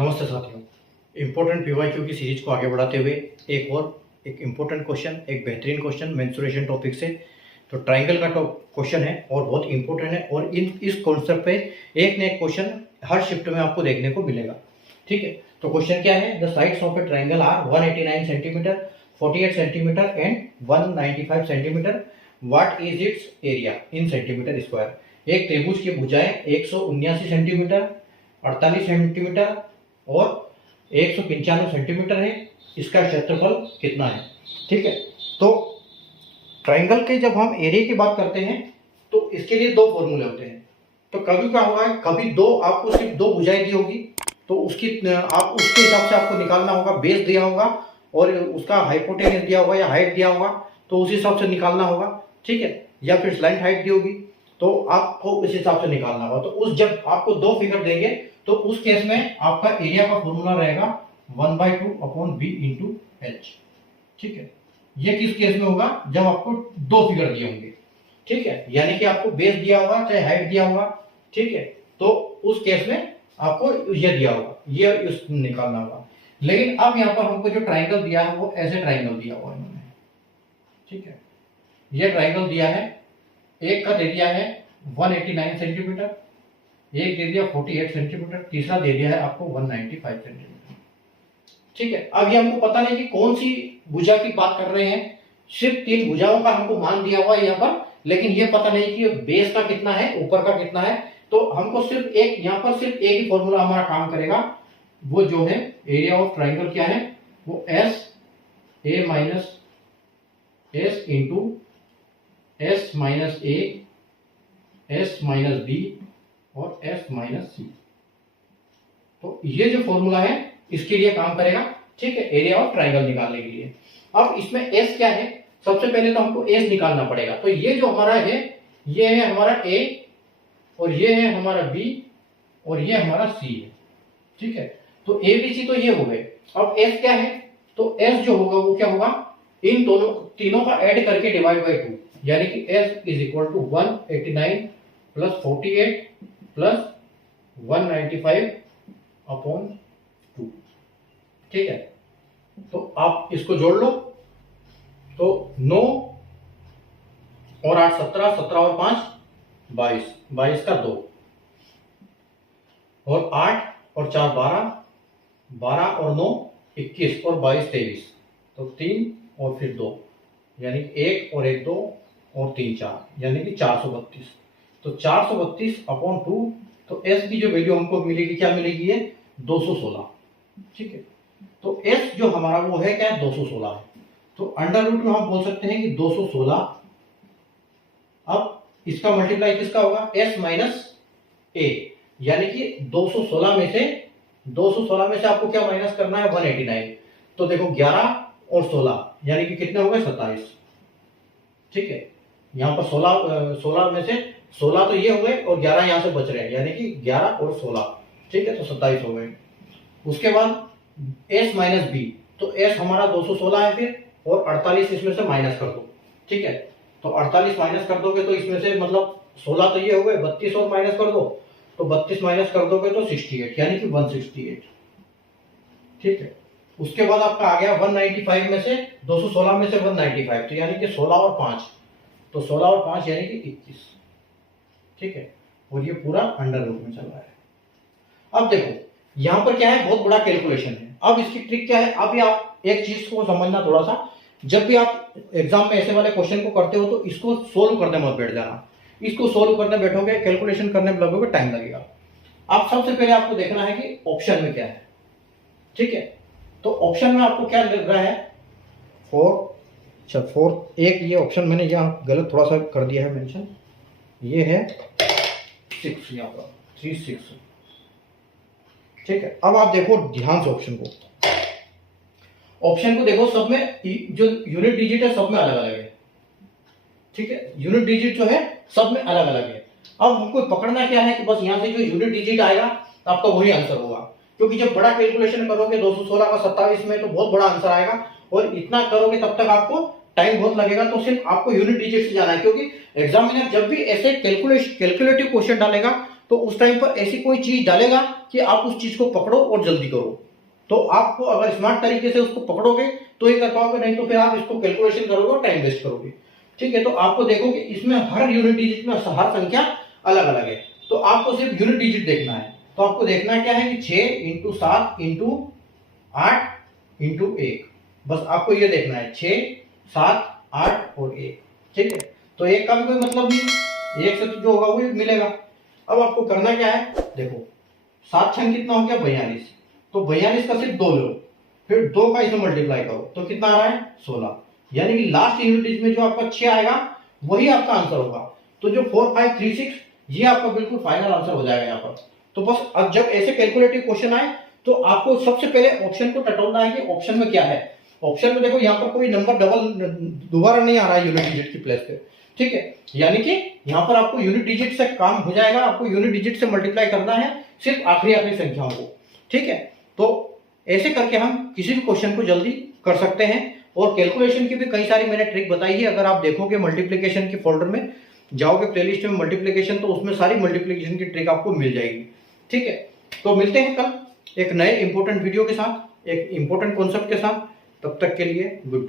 नमस्ते साथियों, important PYQ की सीरीज को आगे बढ़ाते हुए एक इम्पोर्टेंट क्वेश्चन, एक बेहतरीन क्वेश्चन मेंसुरेशन टॉपिक से। तो ट्राइंगल का क्वेश्चन है और बहुत इंपॉर्टेंट है और इस कॉन्सेप्ट पे एक न एक क्वेश्चन हर शिफ्ट में आपको देखने को मिलेगा। ठीक है, तो क्वेश्चन क्या है? The sides of a triangle are 189 centimetre, 48 centimetre and 195 centimetre. What is its area in centimetre square? एक त्रिभुज की भुजाएं 179 सेंटीमीटर, 48 सेंटीमीटर और 195 सेंटीमीटर है। इसका क्षेत्रफल कितना है? ठीक है, तो ट्राइंगल के जब हम एरिया की बात करते हैं तो इसके लिए दो फॉर्मूले होते हैं। तो कभी क्या होगा, कभी दो आपको सिर्फ दो भुजाएं दी होगी तो उसके हिसाब से आपको निकालना होगा। बेस दिया होगा और उसका हाइपोटेनस दिया होगा या हाइट दिया होगा तो उस हिसाब से निकालना होगा। ठीक है, या फिर स्लैंट हाइट दी होगी तो आपको उस हिसाब से निकालना होगा। तो उस जब आपको दो फिगर देंगे तो उस केस में आपका एरिया का फॉर्मूला रहेगा 1/2/b/h। ठीक है, ये किस केस में होगा? जब आपको दो फिगर दिए होंगे। ठीक है, यानी कि आपको बेस दिया होगा चाहे हाइट दिया होगा। ठीक है, तो उस केस में आपको ये दिया होगा, ये निकालना होगा। लेकिन अब यहाँ पर हमको जो ट्राइंगल दिया है वो ऐसे ट्राइंगल दिया हुआ है इन्होंने। ठीक है, ये ट्राइंगल दिया है, एक का दे दिया है 189 सेंटीमीटर, एक दे दिया 48 सेंटीमीटर, तीसरा दे दिया है आपको 195 सेंटीमीटर। ठीक है, अब ये हमको पता नहीं कि कौन सी भुजा की बात कर रहे हैं। सिर्फ तीन भुजाओं का हमको मान दिया हुआ है यहाँ पर, लेकिन ये पता नहीं कि बेस का कितना है, ऊपर का कितना है। तो हमको सिर्फ एक यहाँ पर सिर्फ एक ही फॉर्मूला हमारा काम करेगा, वो जो है एरिया ऑफ ट्राइंगल क्या है, वो S A minus S into S minus A, S minus B और एस माइनस सी। तो ये जो फॉर्मूला है इसके लिए काम करेगा। ठीक है, एरिया ऑफ ट्राइंगल निकालने के लिए। अब इसमें एस क्या है? सबसे पहले तो हमको एस निकालना पड़ेगा। तो ये जो हमारा है, ये है हमारा ए और ये है हमारा बी और ये हमारा सी है। ठीक है, तो ए बी सी तो ये हो गए। अब एस क्या है? तो एस जो होगा वो क्या होगा, इन दोनों तीनों का ऐड करके डिवाइड बाई 2, यानी कि S is equal to 189 plus 48 plus 195/2। ठीक है, तो आप इसको जोड़ लो। तो 9 और 8 17, 17 और 5 22, 22 का 2 और 8 और 4 12, 12 और 9 21 और 22 23, तो 3 और फिर 2, यानी 1 और 1 2 और 3 4, यानी कि 432। तो 432/2। तो एस की जो वैल्यू हमको मिलेगी, क्या मिलेगी? ये 216। ठीक है, तो एस जो हमारा वो है क्या है, 216 है। तो अंडर रूट में हम बोल सकते हैं कि 216। अब इसका मल्टीप्लाई किसका होगा? एस माइनस ए, यानी कि 216 में से आपको क्या माइनस करना है? 189। तो देखो 11 और 16 यानी कि कितने हो गए? 27। ठीक है, यहाँ पर 16 में से 16 तो ये हो गए और 11 यहाँ से बच रहे हैं, यानी कि 11 और 16। ठीक है, तो 27 हो गए। उसके बाद s माइनस बी, तो s हमारा 216 है फिर, और 48 इसमें से माइनस कर दो। ठीक है, तो 48 माइनस कर दोगे तो इसमें से मतलब 16 तो ये हो गए, 32 और माइनस कर दो, तो 32 माइनस कर दोगे तो 68, यानी कि 168। ठीक है, उसके बाद आपका आ गया 195 में से 216 में से 195, तो यानी कि 16 और 5, तो 16 और 5 यानी कि 21। ठीक है, और ये पूरा अंडर रूट में चल रहा है। अब देखो यहाँ पर क्या है, बहुत बड़ा कैलकुलेशन है। अब इसकी ट्रिक क्या है? अभी आप एक चीज को समझना थोड़ा सा, जब भी आप एग्जाम में ऐसे वाले क्वेश्चन को करते हो तो इसको सोल्व करने मत बैठ जाना। इसको सोल्व करने बैठोगे, कैलकुलेशन करने में लगोगे, टाइम लगेगा। आप सबसे पहले आपको देखना है कि ऑप्शन में क्या है। ठीक है, तो ऑप्शन में आपको क्या लग रहा है? 4। एक ये ऑप्शन मैंने यहाँ गलत थोड़ा सा कर दिया है मेंशन, ये है 6, यहाँ पर 3 6। ठीक है, अब आप देखो ध्यान से ऑप्शन को देखो, सब में जो यूनिट डिजिट है सब में अलग अलग है। ठीक है, यूनिट डिजिट जो है सब में अलग अलग है। अब हमको पकड़ना क्या है कि बस यहाँ से जो यूनिट डिजिट आएगा तो आपका वही आंसर होगा, क्योंकि जब बड़ा कैलकुलेशन करोगे 216 का 27 में तो बहुत बड़ा आंसर आएगा, और इतना करोगे तब तक आपको टाइम बहुत लगेगा। तो सिर्फ आपको यूनिट डिजिट से जाना है, क्योंकि एग्जामिनर जब भी ऐसे कैलकुलेटिव क्वेश्चन डालेगा तो उस टाइम पर ऐसी कोई चीज डालेगा कि आप उस चीज को पकड़ो और जल्दी करो। तो आपको अगर स्मार्ट तरीके से उसको पकड़ोगे तो ही कर पाओगे, नहीं तो फिर आप इसको कैलकुलेशन करोगे और टाइम वेस्ट करोगे। ठीक है, तो आपको देखो कि इसमें हर यूनिट डिजिट में हर संख्या अलग अलग है, तो आपको सिर्फ यूनिट डिजिट देखना है। तो आपको देखना क्या है कि 6 इंटू 7 इंटू 8 इंटू 1, बस आपको ये देखना है 6 7 8 और 1। ठीक है, तो 1 का भी कोई मतलब नहीं, 1 से तो जो होगा वो मिलेगा। अब आपको करना क्या है, देखो 7 छंग कितना हो गया 42, तो 42 का सिर्फ 2 लो, फिर 2 का इसमें मल्टीप्लाई करो तो कितना आ रहा है 16, यानी कि लास्ट यूनिट डिजिट में जो आपका 6 आएगा वही आपका आंसर होगा। तो जो 4 5 3 6 ये आपका बिल्कुल फाइनल आंसर हो जाएगा यहाँ पर। तो बस अब जब ऐसे कैलकुलेटिव क्वेश्चन आए तो आपको सबसे पहले ऑप्शन को टटोलना है कि ऑप्शन में क्या है। ऑप्शन में देखो यहाँ पर कोई नंबर दोबारा नहीं आ रहा है यूनिट डिजिट की प्लेस पे। ठीक है, यानी कि यहाँ पर आपको यूनिट डिजिट से काम हो जाएगा, आपको यूनिट डिजिट से मल्टीप्लाई करना है सिर्फ आखिरी संख्याओं को। ठीक है, तो ऐसे करके हम किसी भी क्वेश्चन को जल्दी कर सकते हैं। और कैलकुलेशन की भी कई सारी मैंने ट्रिक बताई है, अगर आप देखोगे मल्टीप्लिकेशन के फोल्डर में जाओगे प्लेलिस्ट में मल्टीप्लिकेशन, तो उसमें सारी मल्टीप्लिकेशन की ट्रिक आपको मिल जाएगी। ठीक है, तो मिलते हैं कल एक नए इंपॉर्टेंट वीडियो के साथ, एक इंपॉर्टेंट कॉन्सेप्ट के साथ। तब तक के लिए गुड बाय।